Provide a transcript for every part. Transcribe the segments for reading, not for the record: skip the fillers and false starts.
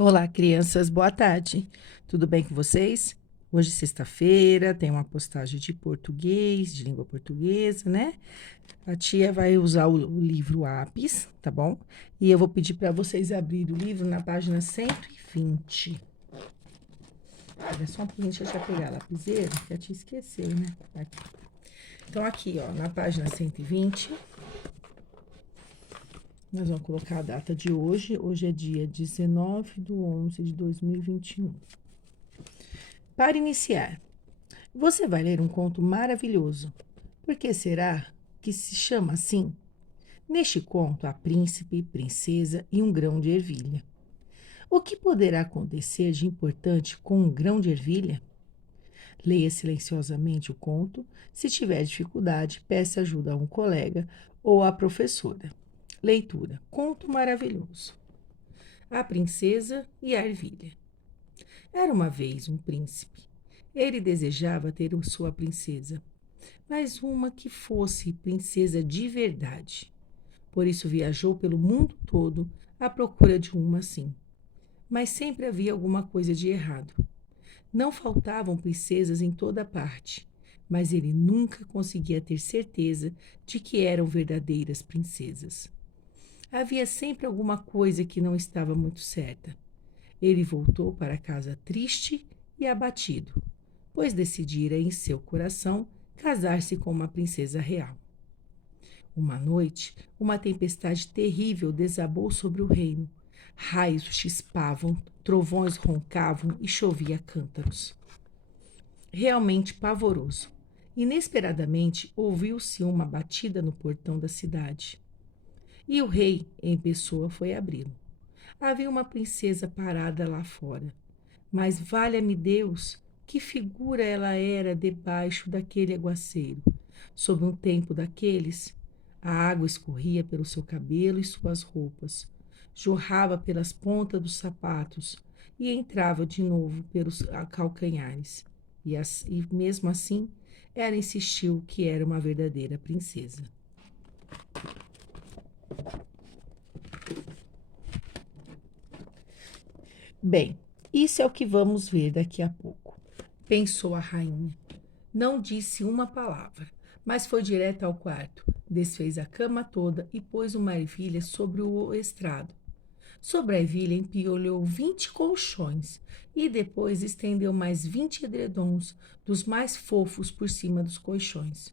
Olá, crianças, boa tarde. Tudo bem com vocês? Hoje, sexta-feira, tem uma postagem de português, de língua portuguesa, né? A tia vai usar o livro Apis, tá bom? E eu vou pedir para vocês abrirem o livro na página 120. Olha só um pouquinho, deixa eu já pegar a lapiseira, que a tia esqueceu, né? Aqui. Então, aqui, ó, na página 120, nós vamos colocar a data de hoje. Hoje é dia 19/11/2021. Para iniciar, você vai ler um conto maravilhoso. Por que será que se chama assim? Neste conto há príncipe, princesa e um grão de ervilha. O que poderá acontecer de importante com um grão de ervilha? Leia silenciosamente o conto. Se tiver dificuldade, peça ajuda a um colega ou à professora. Leitura: Conto maravilhoso. A princesa e a ervilha. Era uma vez um príncipe. Ele desejava ter sua princesa, mas uma que fosse princesa de verdade. Por isso viajou pelo mundo todo à procura de uma assim. Mas sempre havia alguma coisa de errado. Não faltavam princesas em toda parte, mas ele nunca conseguia ter certeza de que eram verdadeiras princesas. Havia sempre alguma coisa que não estava muito certa. Ele voltou para casa triste e abatido, pois decidira em seu coração casar-se com uma princesa real. Uma noite, uma tempestade terrível desabou sobre o reino. Raios chispavam, trovões roncavam e chovia cântaros. Realmente pavoroso. Inesperadamente, ouviu-se uma batida no portão da cidade. E o rei, em pessoa, foi abri-lo. Havia uma princesa parada lá fora. Mas, valha-me Deus, que figura ela era debaixo daquele aguaceiro. Sob um tempo daqueles, a água escorria pelo seu cabelo e suas roupas, jorrava pelas pontas dos sapatos e entrava de novo pelos calcanhares. E mesmo assim, ela insistiu que era uma verdadeira princesa. Bem, isso é o que vamos ver daqui a pouco, pensou a rainha. Não disse uma palavra, mas foi direto ao quarto, desfez a cama toda e pôs uma ervilha sobre o estrado. Sobre a ervilha empiolhou 20 colchões e depois estendeu mais 20 edredons dos mais fofos por cima dos colchões.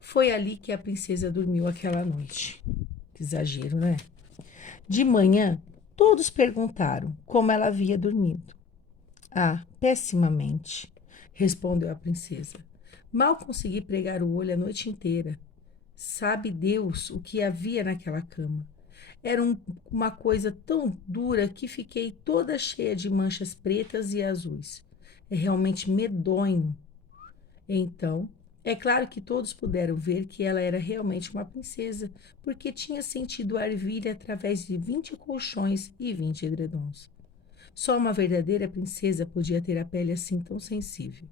Foi ali que a princesa dormiu aquela noite. Que exagero, né? De manhã, todos perguntaram como ela havia dormido. Ah, pessimamente, respondeu a princesa. Mal consegui pregar o olho a noite inteira. Sabe Deus o que havia naquela cama. Era uma coisa tão dura que fiquei toda cheia de manchas pretas e azuis. É realmente medonho. Então, é claro que todos puderam ver que ela era realmente uma princesa, porque tinha sentido a ervilha através de 20 colchões e 20 edredons. Só uma verdadeira princesa podia ter a pele assim tão sensível.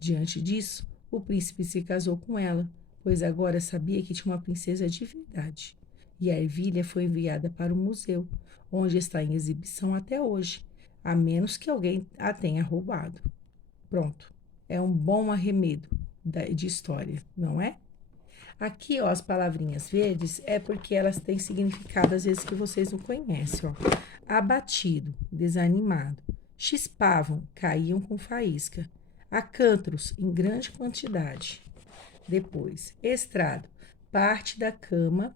Diante disso, o príncipe se casou com ela, pois agora sabia que tinha uma princesa de verdade. E a ervilha foi enviada para o museu, onde está em exibição até hoje, a menos que alguém a tenha roubado. Pronto, é um bom arremedo de história, não é? Aqui, ó, as palavrinhas verdes é porque elas têm significado às vezes que vocês não conhecem, ó. Abatido, desanimado. Chispavam, caíam com faísca. Acântaros, em grande quantidade. Depois, estrado, parte da cama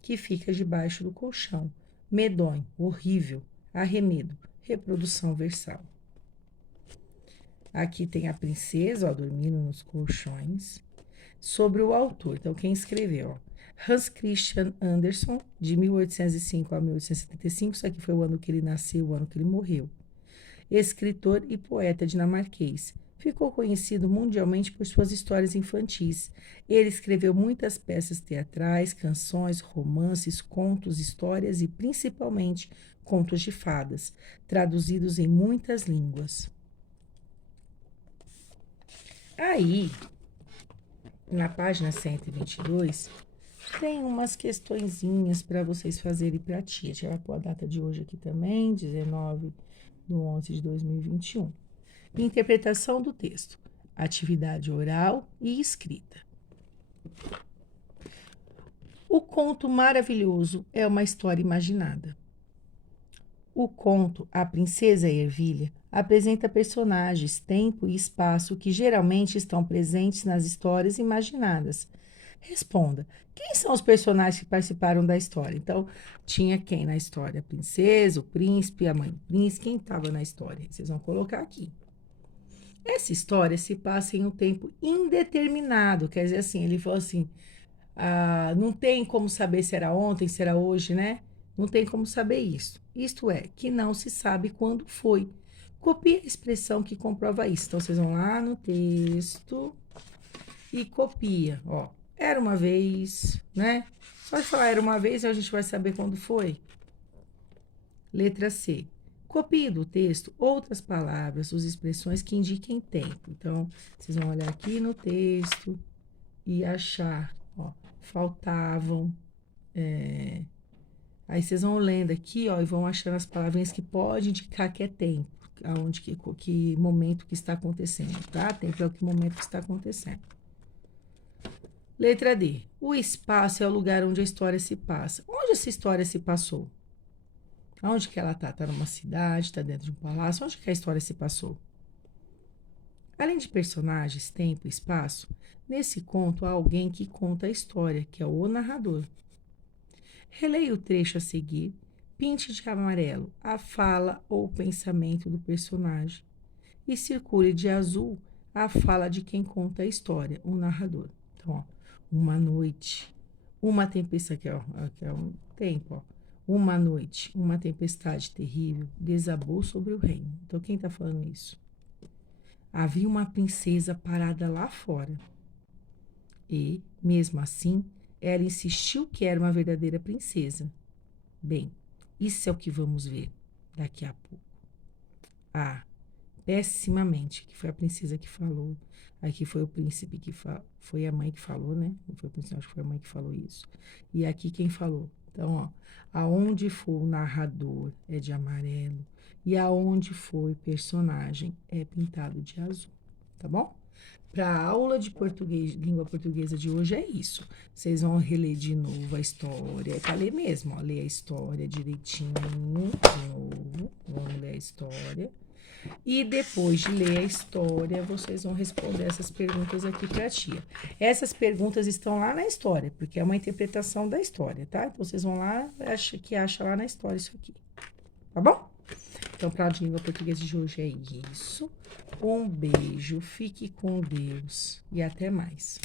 que fica debaixo do colchão. Medonho, horrível. Arremedo, reprodução versal. Aqui tem a princesa, ó, dormindo nos colchões. Sobre o autor, então quem escreveu? Ó, Hans Christian Andersen, de 1805 a 1875, isso aqui foi o ano que ele nasceu, o ano que ele morreu. Escritor e poeta dinamarquês. Ficou conhecido mundialmente por suas histórias infantis. Ele escreveu muitas peças teatrais, canções, romances, contos, histórias e principalmente contos de fadas, traduzidos em muitas línguas. Aí, na página 122, tem umas questõezinhas para vocês fazerem para tia. A tia vai pôr a data de hoje aqui também, 19/11/2021. Interpretação do texto. Atividade oral e escrita. O conto maravilhoso é uma história imaginada. O conto A Princesa Ervilha apresenta personagens, tempo e espaço que geralmente estão presentes nas histórias imaginadas. Responda: quem são os personagens que participaram da história? Então, tinha quem na história? A princesa, o príncipe, a mãe do príncipe, quem estava na história? Vocês vão colocar aqui. Essa história se passa em um tempo indeterminado, quer dizer assim, ele falou assim, não tem como saber se era ontem, se era hoje, né? Não tem como saber isso. Isto é, que não se sabe quando foi. Copie a expressão que comprova isso. Então, vocês vão lá no texto e copia, ó. Era uma vez, né? Só de falar era uma vez, a gente vai saber quando foi. Letra C. Copie do texto outras palavras, as expressões que indiquem tempo. Então, vocês vão olhar aqui no texto e achar, ó, faltavam. Aí vocês vão lendo aqui, ó, e vão achando as palavrinhas que podem indicar que é tempo, aonde que momento que está acontecendo, tá? Tempo é o que momento que está acontecendo. Letra D. O espaço é o lugar onde a história se passa. Onde essa história se passou? Onde que ela tá? Tá numa cidade, tá dentro de um palácio? Onde que a história se passou? Além de personagens, tempo e espaço, nesse conto há alguém que conta a história, que é o narrador. Releia o trecho a seguir, pinte de amarelo a fala ou o pensamento do personagem e circule de azul a fala de quem conta a história, o narrador. Então, ó, uma noite, uma tempestade, aqui é um tempo, ó. Uma noite, uma tempestade terrível desabou sobre o reino. Então, quem está falando isso? Havia uma princesa parada lá fora. E, mesmo assim, ela insistiu que era uma verdadeira princesa. Bem, isso é o que vamos ver daqui a pouco. Pessimamente, que foi a princesa que falou. Aqui foi o príncipe que falou. Foi a mãe que falou, né? Não foi o príncipe, acho que foi a mãe que falou isso. E aqui quem falou? Então, ó, aonde for o narrador é de amarelo e aonde for personagem é pintado de azul, tá bom? Para a aula de português, língua portuguesa de hoje é isso. Vocês vão reler de novo a história. É para ler mesmo, ó. Ler a história direitinho de novo. Vamos ler a história. E depois de ler a história, vocês vão responder essas perguntas aqui para a tia. Essas perguntas estão lá na história, porque é uma interpretação da história, tá? Então, vocês vão lá, acha lá na história isso aqui. Tá bom? Então, para a língua portuguesa de hoje é isso. Um beijo, fique com Deus e até mais.